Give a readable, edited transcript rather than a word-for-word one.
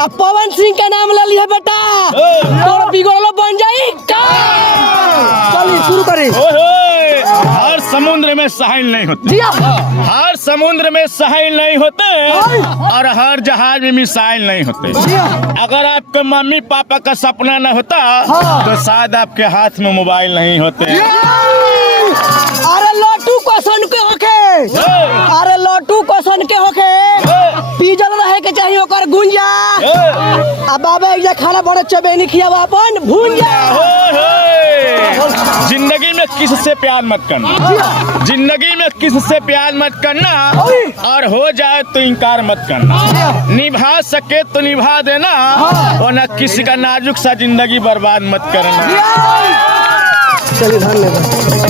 अब पवन सिंह का नाम ले लिया बेटा तो बिगड़लो बन जाई का। चलिए शुरू करें। हर समुद्र में साहिल नहीं होते, हर समुद्र में साहिल नहीं होते और हर जहाज में मिसाइल नहीं होते। अगर आपके मम्मी पापा का सपना न होता तो शायद आपके हाथ में मोबाइल नहीं होते। अरे लट्टू क्वेश्चन के होके, अरे लट्टू क्वेश्चन के होके पीजल रहे के चाहिए ओकर गुंजा। अब बाबा एक खाना बड़े चबेनी खियावा अपन भुंजा। जिंदगी में किससे प्यार मत करना, जिंदगी में किससे प्यार मत करना और हो जाए तो इनकार मत करना। निभा सके तो निभा देना और न किसी का नाजुक सा जिंदगी बर्बाद मत करना। चलिए धन्यवाद।